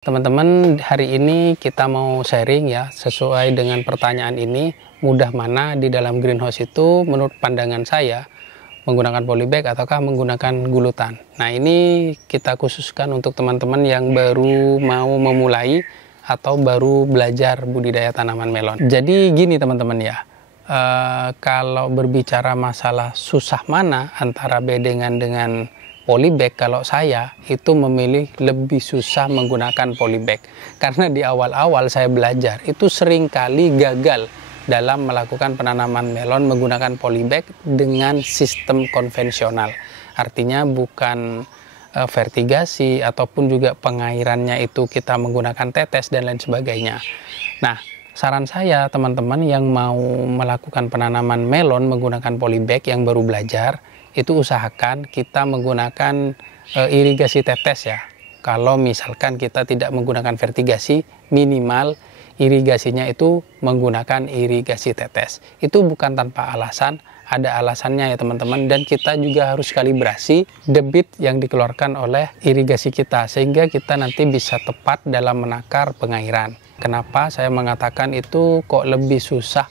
Teman-teman, hari ini kita mau sharing ya, sesuai dengan pertanyaan ini, mudah mana di dalam greenhouse itu menurut pandangan saya menggunakan polybag ataukah menggunakan gulutan. Nah, ini kita khususkan untuk teman-teman yang baru mau memulai atau baru belajar budidaya tanaman melon. Jadi gini teman-teman ya, kalau berbicara masalah susah mana antara bedengan dengan polybag, kalau saya itu memilih lebih susah menggunakan polybag karena di awal-awal saya belajar itu seringkali gagal dalam melakukan penanaman melon menggunakan polybag dengan sistem konvensional, artinya bukan vertigasi ataupun juga pengairannya itu kita menggunakan tetes dan lain sebagainya. Nah, saran saya teman-teman yang mau melakukan penanaman melon menggunakan polybag yang baru belajar, itu usahakan kita menggunakan irigasi tetes ya. Kalau misalkan kita tidak menggunakan vertigasi, minimal irigasinya itu menggunakan irigasi tetes. Itu bukan tanpa alasan, ada alasannya ya teman-teman, dan kita juga harus kalibrasi debit yang dikeluarkan oleh irigasi kita sehingga kita nanti bisa tepat dalam menakar pengairan. Kenapa saya mengatakan itu kok lebih susah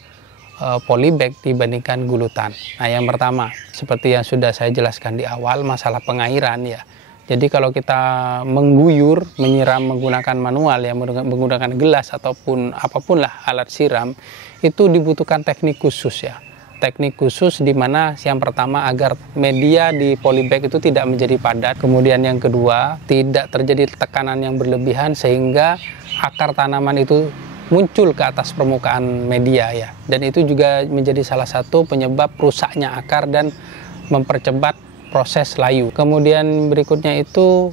polybag dibandingkan gulutan? Nah, yang pertama, seperti yang sudah saya jelaskan di awal, masalah pengairan ya. Jadi kalau kita mengguyur, menyiram menggunakan manual ya, menggunakan gelas ataupun apapun lah alat siram, itu dibutuhkan teknik khusus ya. Teknik khusus di mana yang pertama agar media di polybag itu tidak menjadi padat. Kemudian yang kedua, tidak terjadi tekanan yang berlebihan sehingga akar tanaman itu muncul ke atas permukaan media ya, dan itu juga menjadi salah satu penyebab rusaknya akar dan mempercepat proses layu. Kemudian berikutnya itu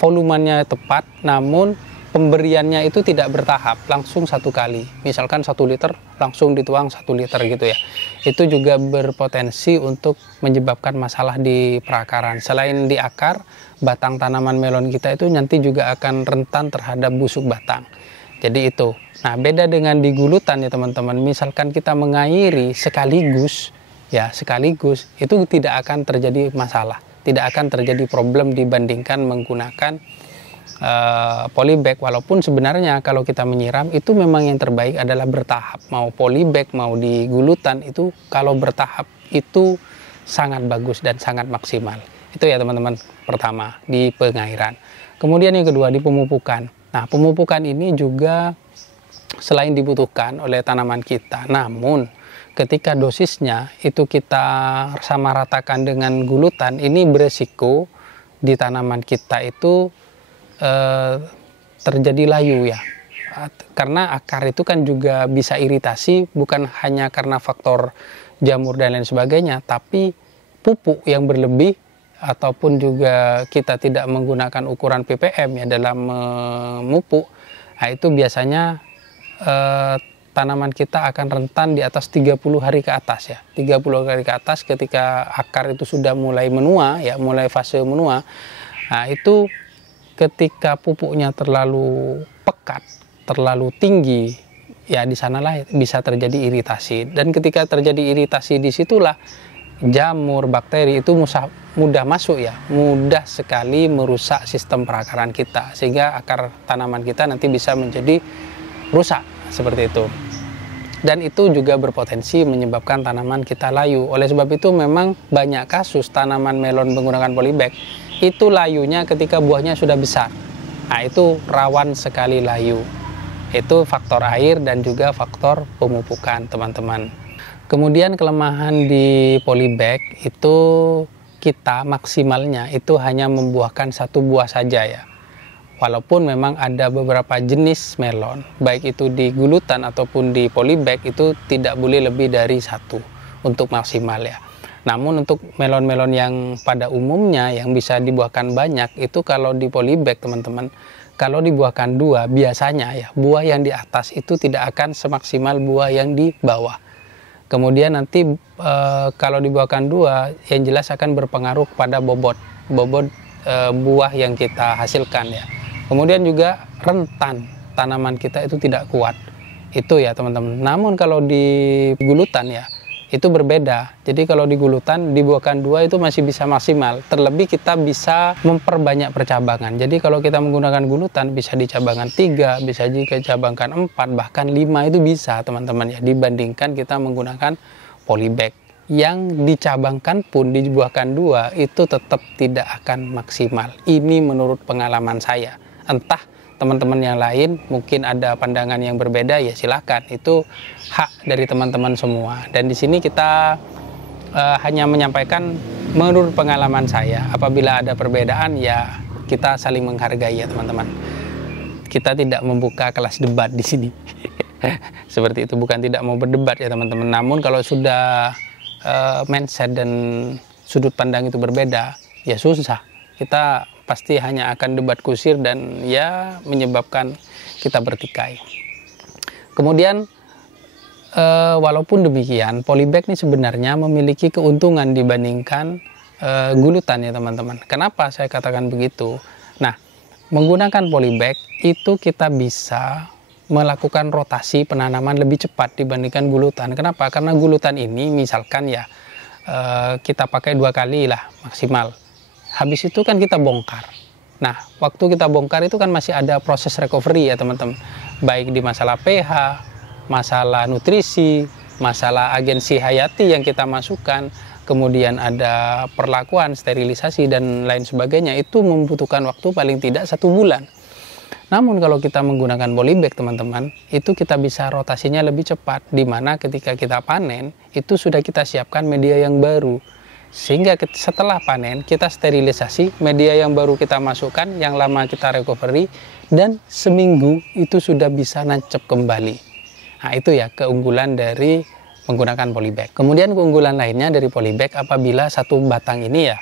volumenya tepat, namun pemberiannya itu tidak bertahap, langsung satu kali. Misalkan 1 liter langsung dituang 1 liter gitu ya. Itu juga berpotensi untuk menyebabkan masalah di perakaran. Selain di akar, batang tanaman melon kita itu nanti juga akan rentan terhadap busuk batang. Jadi itu. Nah, beda dengan di gulutan ya teman-teman. Misalkan kita mengairi sekaligus, ya sekaligus, itu tidak akan terjadi masalah, tidak akan terjadi problem dibandingkan menggunakan polybag. Walaupun sebenarnya kalau kita menyiram itu memang yang terbaik adalah bertahap. Mau polybag mau di gulutan itu kalau bertahap itu sangat bagus dan sangat maksimal. Itu ya teman-teman, pertama di pengairan. Kemudian yang kedua di pemupukan. Nah, pemupukan ini juga selain dibutuhkan oleh tanaman kita, namun ketika dosisnya itu kita sama ratakan dengan gulutan, ini beresiko di tanaman kita itu terjadi layu ya. Karena akar itu kan juga bisa iritasi, bukan hanya karena faktor jamur dan lain sebagainya, tapi pupuk yang berlebih ataupun juga kita tidak menggunakan ukuran ppm ya dalam memupuk, nah itu biasanya tanaman kita akan rentan di atas 30 hari ke atas ya. 30 hari ke atas ketika akar itu sudah mulai menua ya, mulai fase menua. Nah, itu ketika pupuknya terlalu pekat, terlalu tinggi, ya di sanalah bisa terjadi iritasi. Dan ketika terjadi iritasi disitulah jamur, bakteri itu mudah masuk ya, mudah sekali merusak sistem perakaran kita sehingga akar tanaman kita nanti bisa menjadi rusak seperti itu. Dan itu juga berpotensi menyebabkan tanaman kita layu. Oleh sebab itu memang banyak kasus tanaman melon menggunakan polybag itu layunya ketika buahnya sudah besar. Nah, itu rawan sekali layu. Itu faktor air dan juga faktor pemupukan teman-teman. Kemudian kelemahan di polybag itu kita maksimalnya itu hanya membuahkan 1 buah saja ya. Walaupun memang ada beberapa jenis melon, baik itu di gulutan ataupun di polybag itu tidak boleh lebih dari 1 untuk maksimal ya. Namun untuk melon-melon yang pada umumnya yang bisa dibuahkan banyak itu kalau di polybag teman-teman, kalau dibuahkan 2 biasanya ya buah yang di atas itu tidak akan semaksimal buah yang di bawah. Kemudian nanti kalau dibuahkan 2 yang jelas akan berpengaruh pada bobot buah yang kita hasilkan ya. Kemudian juga rentan tanaman kita itu tidak kuat. Itu ya teman-teman. Namun kalau di gulutan ya, itu berbeda. Jadi kalau di gulutan dibuahkan 2 itu masih bisa maksimal. Terlebih kita bisa memperbanyak percabangan. Jadi kalau kita menggunakan gulutan bisa dicabangkan 3, bisa juga cabangkan 4, bahkan 5 itu bisa teman-teman ya, dibandingkan kita menggunakan polybag. Yang dicabangkan pun dibuahkan 2 itu tetap tidak akan maksimal. Ini menurut pengalaman saya. Entah teman-teman yang lain mungkin ada pandangan yang berbeda, ya silakan, itu hak dari teman-teman semua. Dan di sini kita hanya menyampaikan menurut pengalaman saya. Apabila ada perbedaan ya kita saling menghargai ya teman-teman. Kita tidak membuka kelas debat di sini. Seperti itu, bukan tidak mau berdebat ya teman-teman. Namun kalau sudah mindset dan sudut pandang itu berbeda, ya susah. Kita pasti hanya akan debat kusir dan ya menyebabkan kita bertikai. Kemudian walaupun demikian, polybag ini sebenarnya memiliki keuntungan dibandingkan gulutan ya teman-teman. Kenapa saya katakan begitu? Nah, menggunakan polybag itu kita bisa melakukan rotasi penanaman lebih cepat dibandingkan gulutan. Kenapa? Karena gulutan ini misalkan ya kita pakai 2 kali lah maksimal. Habis itu kan kita bongkar. Nah, waktu kita bongkar itu kan masih ada proses recovery ya teman-teman. Baik di masalah pH, masalah nutrisi, masalah agensi hayati yang kita masukkan, kemudian ada perlakuan, sterilisasi dan lain sebagainya. Itu membutuhkan waktu paling tidak 1 bulan. Namun kalau kita menggunakan polybag teman-teman, itu kita bisa rotasinya lebih cepat. Dimana ketika kita panen, itu sudah kita siapkan media yang baru. Sehingga setelah panen kita sterilisasi, media yang baru kita masukkan, yang lama kita recovery, dan seminggu itu sudah bisa nancep kembali. Nah itu ya keunggulan dari menggunakan polybag. Kemudian keunggulan lainnya dari polybag, apabila satu batang ini ya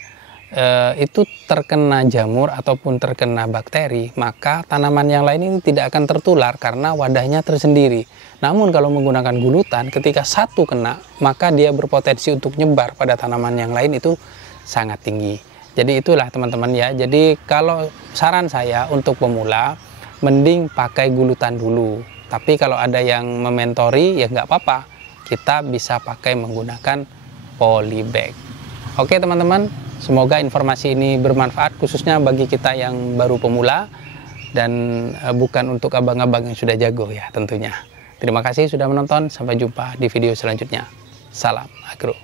itu terkena jamur ataupun terkena bakteri, maka tanaman yang lain ini tidak akan tertular karena wadahnya tersendiri. Namun kalau menggunakan gulutan, ketika satu kena, maka dia berpotensi untuk nyebar pada tanaman yang lain itu sangat tinggi. Jadi itulah teman-teman ya. Jadi kalau saran saya untuk pemula, mending pakai gulutan dulu. Tapi kalau ada yang mementori ya nggak apa-apa, kita bisa pakai menggunakan polybag. Oke teman-teman, semoga informasi ini bermanfaat khususnya bagi kita yang baru pemula dan bukan untuk abang-abang yang sudah jago ya tentunya. Terima kasih sudah menonton, sampai jumpa di video selanjutnya. Salam agro.